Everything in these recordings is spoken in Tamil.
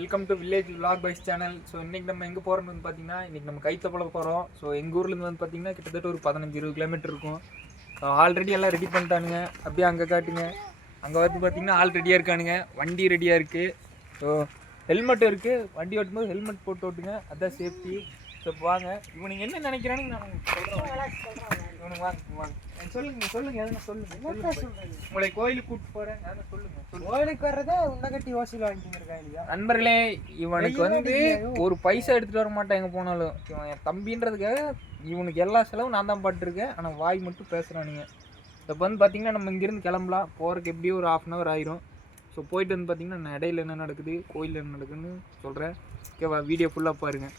வெல்கம் டு வில்லேஜ் விலாக் பைஸ் சேனல். ஸோ இன்றைக்கி நம்ம எங்கே போகிறோம்னு வந்து பார்த்தீங்கன்னா, இன்றைக்கி நம்ம கைத்தப்பள போகிறோம். ஸோ எங்கள் ஊர்லேருந்து வந்து பார்த்தீங்கன்னா கிட்டத்தட்ட ஒரு 15-20 கிலோமீட்டர் இருக்கும். ஆல்ரெடி எல்லாம் ரெடி பண்ணிட்டானுங்க. அப்படியே அங்கே காட்டுங்க. அங்கே வந்து பார்த்தீங்கன்னா ஆல் ரெடியாக இருக்கானுங்க. வண்டி ரெடியாக இருக்குது. ஸோ ஹெல்மெட் இருக்குது. வண்டி ஓட்டும்போது ஹெல்மெட் போட்டு ஓட்டுங்க, அதுதான் சேஃப்டி. ஸோ வாங்க, இவனுங்க என்ன நினைக்கிறானுங்க நான் சொல்கிறேன். இவனுக்கு வாங்க சொல்லுங்க எதுனா சொல்லுங்க. உங்களை கோயிலுக்கு கூப்பிட்டு போகிறேன், எதனா சொல்லுங்க. கோயிலுக்கு வர்றதே உண்டகட்டி வாசியில் வாங்கிருக்காங்க இல்லையா நண்பர்களே. இவனுக்கு வந்து ஒரு பைசா எடுத்துகிட்டு வர மாட்டேன் எங்கே போனாலும். இவன் என் தம்பின்றதுக்காக இவனுக்கு எல்லா செலவும் நான் தான் பாட்டுருக்கேன். ஆனால் வாய் மட்டும் பேசுகிறானுங்க. இப்போ வந்து பார்த்திங்கன்னா நம்ம இங்கேருந்து கிளம்பலாம். போகிறதுக்கு எப்படியும் ஒரு 1/2 hour ஆயிரும். ஸோ போயிட்டு வந்து பார்த்திங்கன்னா நான் இடையில என்ன நடக்குது, கோயிலில் என்ன நடக்குதுன்னு சொல்கிறேன். ஓகேவா? வீடியோ ஃபுல்லாக பாருங்கள்.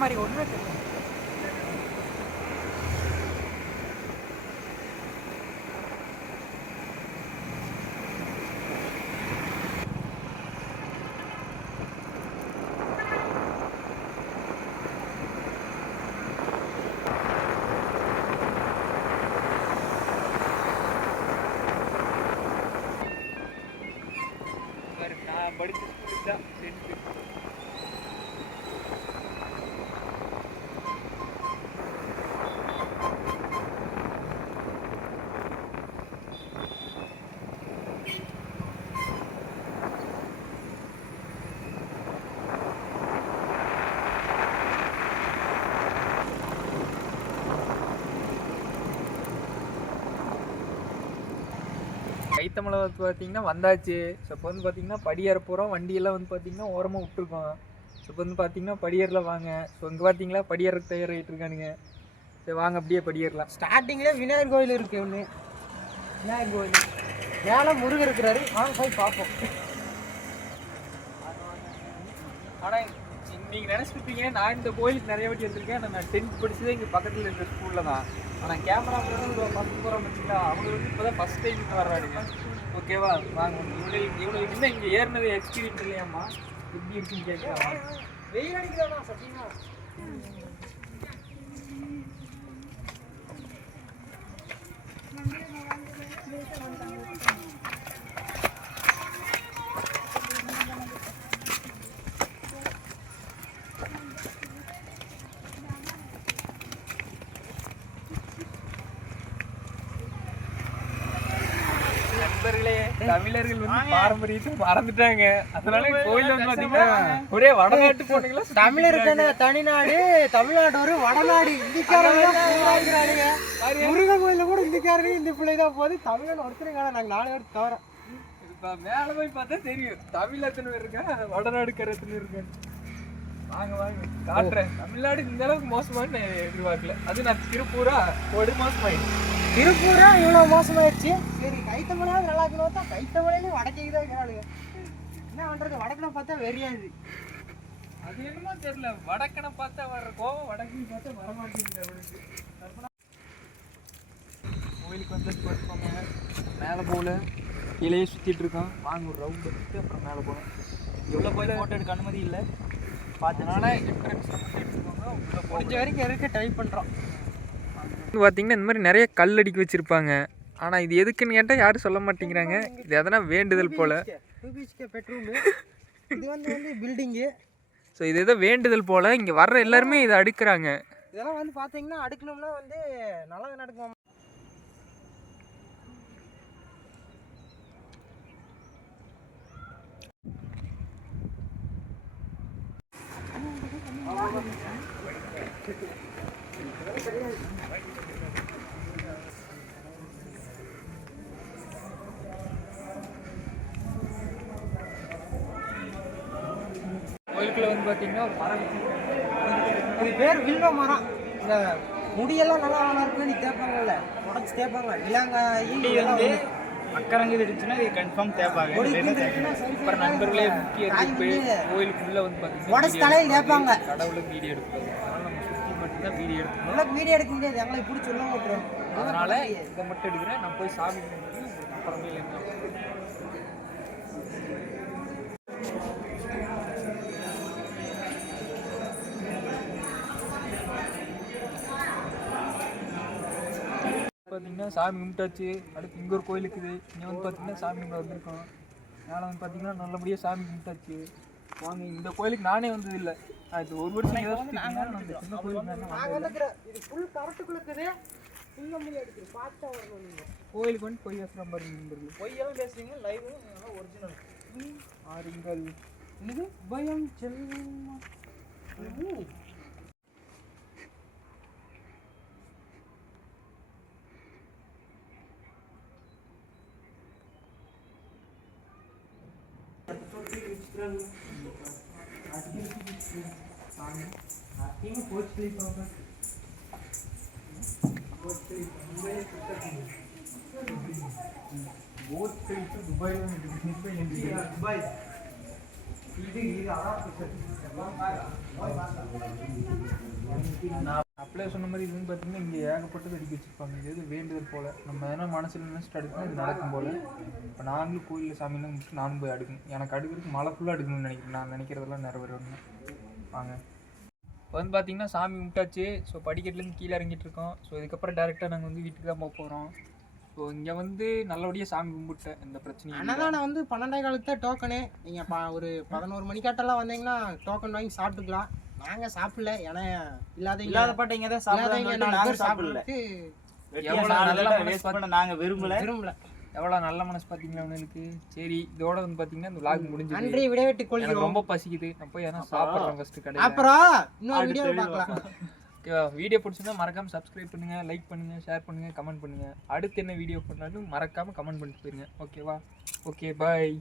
மாதிரி ஒன்றுமே தெரியல. நான் படித்த ஸ்கூலுக்கு தான் கைத்தமலை வந்து பார்த்திங்கன்னா வந்தாச்சு. ஸோ இப்போ வந்து பார்த்திங்கன்னா படியேற போகிறோம். வண்டியெல்லாம் வந்து பார்த்திங்கன்னா ஓரமாக விட்டுருக்கோம். ஸோ இப்போ வந்து பார்த்திங்கன்னா படியேறலாம் வாங்க. ஸோ இங்கே பார்த்திங்களா படியேறக்கு தயாராகிட்டு இருக்கானுங்க. சரி வாங்க அப்படியே படியேறலாம். ஸ்டார்டிங்கில் விநாயகர் கோயில் இருக்குது. ஒன்று விநாயகர் கோயில் மேலே முருகர் இருக்கிறாரு. வாங்க போய் பார்ப்போம். ஆனால் நீங்கள் நினச்சிருப்பீங்க நான் இந்த கோயிலுக்கு நிறைய வாட்டி எடுத்திருக்கேன். ஆனால் நான் 10th படிச்சதே இங்கே பக்கத்தில் இருக்கிற ஸ்கூலில் தான். ஆனால் கேமரா ஃபஸ்ட் போகிறோம் பார்த்தீங்களா, அவங்க வந்து இப்போ தான் ஃபஸ்ட் டைம் வர்றாருங்க. ஓகேவா? வாங்க. இவங்களுக்கு இன்னும் இங்கே ஏறினது எக்ஸ்பீரியன்ஸ் இல்லையாம்மா, எப்படி இருக்குன்னு கேட்கலாம். வெயில் அடிக்கிறதா சத்தியமா. தமிழர்கள் வந்து பாரம்பரியத்தை மறந்துட்டாங்க. அதனால கோயில் வந்து பாத்தீங்கன்னா ஒரே வடநாட்டு போனீங்களா. தமிழருக்கு தனிநாடு, தமிழ்நாடு ஒரு வடநாடு. இந்திக்காரங்க முருகன் கோயில கூட இந்திக்காரங்க இந்த பிள்ளைதான் போகுது. தமிழன் ஒருத்தருக்கான நாங்கள் 4 பேர் தவிர. இப்போ மேலே போய் பார்த்தா தெரியும் தமிழ் எத்தனை பேர் இருக்கா, வடநாடுக்கார எத்தனை இருக்கான்னு. வாங்க வாங்க காட்டுறேன். தமிழ்நாடு இந்த அளவுக்கு மோசமானு எதிர்பார்க்கல. அது நான் திருப்பூரா ஒரு மோசமாயிடுச்சு. திருப்பூரா இவ்வளோ மோசமாயிடுச்சு. சரி கைத்தமிழாவது நல்லா இருக்கணும் தான். கைத்தமிழையும் வடக்கே தான் இருக்கிறாளுங்க. என்ன பண்ணுறது, வடக்கனை பார்த்தா வெறியாது. அது என்னமோ தெரியல, வடக்கனை பார்த்தா வர்ற கோவம் வடக்கு பார்த்தா வரமாட்டேங்குது. அவனுக்கு கோயிலுக்கு வந்து பார்த்துக்கோங்க. மேலே போகல, கீழே சுற்றிட்டு இருக்கோம். வாங்க ஒரு ரவுண்ட் எடுத்துட்டு அப்புறம் மேலே போகணும். இவ்வளோ போய் ஃபோட்டோ எடுக்க அனுமதி இல்லை. பார்த்தனால என்ட்ரன்ஸ் எடுத்துக்கோங்க. உள்ள முடிஞ்ச வரைக்கும் இருக்க ட்ரை பண்ணுறோம். பார்த்தீங்கன்னா இந்த மாதிரி நிறைய கல் அடிக்க வச்சுருப்பாங்க. ஆனால் இது எதுக்குன்னு கேட்டால் யாரும் சொல்ல மாட்டேங்கிறாங்க. இது எதனா வேண்டுதல் போல். பெட்ரூமு இது வந்து பில்டிங்கு. ஸோ இது எதோ வேண்டுதல் போல். இங்கே வர்ற எல்லாருமே இதை அடுக்கிறாங்க. இதெல்லாம் வந்து பார்த்தீங்கன்னா அடுக்கணும்னா வந்து நல்லது நடக்கும். கோயிலுக்குள்ள வந்து பார்த்தீங்கன்னா ஒரு மரம் இது பேர் வில்வ மரம். இந்த முடியெல்லாம் நல்லா இருக்குன்னு தேய்ப்பாங்கல்ல, உடச்சி தேய்ப்பாங்க. இளங்காய் வந்து அக்கறங்க இருந்துச்சுன்னா இது கன்ஃபார்ம் தேப்பாங்க. அப்புறம் நண்பர்களே முக்கிய அறிவிப்பு, கோயிலுக்குள்ள வந்து பார்த்தீங்கன்னா உடச்சு தலையில் கேட்பாங்க. கடவுளுக்கு வீடியோ எடுக்கக்கூடாது. அதனால நம்ம சுற்றி மட்டும்தான் வீடியோ எடுக்கணும். உங்களுக்கு வீடியோ எடுக்க முடியாது, எங்களை இப்படி சொல்ல மாட்டோம். அதனால இதை மட்டும் எடுக்கிறேன். நான் போய் சாமி கும்பிட்டு அப்புறமே என்ன பார்த்தீங்கன்னா சாமி கும்பிட்டாச்சு. அடுத்து இங்கே ஒரு கோயில் இருக்குது. இங்கே வந்து பார்த்தீங்கன்னா சாமி கும்பிட வந்திருக்கோம். மேலே வந்து பார்த்தீங்கன்னா நல்லபடியாக சாமி கும்பிட்டாச்சு. வாங்க, இந்த கோயிலுக்கு நானே வந்தது இல்லை. அது ஒரு வருஷம் இங்கே தான் சின்ன கோயிலுக்கு இது ஃபுல் கரெக்டுக்குள்ள இருக்குது. கோயிலுக்கு வந்து பொய் பேசுகிற மாதிரி நண்பர்கள். பொய்யெல்லாம் பேசுறீங்க, லைவும் ஒரிஜினல். ஆறுங்கள் இது பயம் செல்லும். அப்படியே சொன்ன மாதிரி இதுன்னு பார்த்தீங்கன்னா இங்கே ஏகப்பட்டது அடிக்க வச்சுருப்பாங்க. இது எது வேண்டுதல் போல் நம்ம ஏன்னா மனசில் நினச்சிட்டு அடுக்கணும், இது நடக்கும் போல். இப்போ நாங்களும் கோயிலில் சாமியெல்லாம் முடிச்சுட்டு நானும் போய் அடுக்கணும். எனக்கு அடுக்கிறதுக்கு மழை ஃபுல்லாக எடுக்கணும்னு நினைக்கிறேன். நான் நினைக்கிறதெல்லாம் நிறைவேறணும். வாங்க, இப்போ வந்து பார்த்தீங்கன்னா சாமி கும்பிட்டாச்சு. ஸோ படிக்கட்டுலேருந்து கீழே இறங்கிட்டு இருக்கோம். ஸோ இதுக்கப்புறம் டேரெக்டாக நாங்கள் வந்து வீட்டுக்கு தான் போக போகிறோம். ஸோ இங்கே வந்து நல்லபடியாக சாமி கும்பிட்டேன், எந்த பிரச்சனையும் இல்லை. ஆனால் நான் வந்து 12 காலத்து தான் டோக்கனு. நீங்கள் ஒரு 11 மணிக்காட்டெல்லாம் வந்தீங்கன்னா டோக்கன் வாங்கி சாப்பிட்டுக்கலாம். நாங்கள் சாப்பிடல, ஏன்னா இல்லாத பாட்டீங்க தான் சாப்பிடல. நாங்க விரும்பல. எவ்வளோ நல்ல மனசு பார்த்தீங்களா அவனுக்கு. சரி, இதோட வந்து பார்த்தீங்கன்னா இந்த vlog முடிஞ்சு நன்றி, விடைவெட்டி கொள்கிறோம். எனக்கு ரொம்ப பசிக்குது. நான் போய் எதனா சாப்பிட்றேன் ஃபஸ்ட்டு கடை. அப்புறம் இன்னொரு வீடியோ பார்க்கலாம். ஓகேவா? வீடியோ பிடிச்சிருந்தா மறக்காமல் சப்ஸ்கிரைப் பண்ணுங்கள், லைக் பண்ணுங்கள், ஷேர் பண்ணுங்கள், கமெண்ட் பண்ணுங்கள். அடுத்து என்ன வீடியோ பண்ணாலும் மறக்காமல் கமெண்ட் பண்ணிட்டு போயிருங்க. ஓகேவா? ஓகே, பாய்.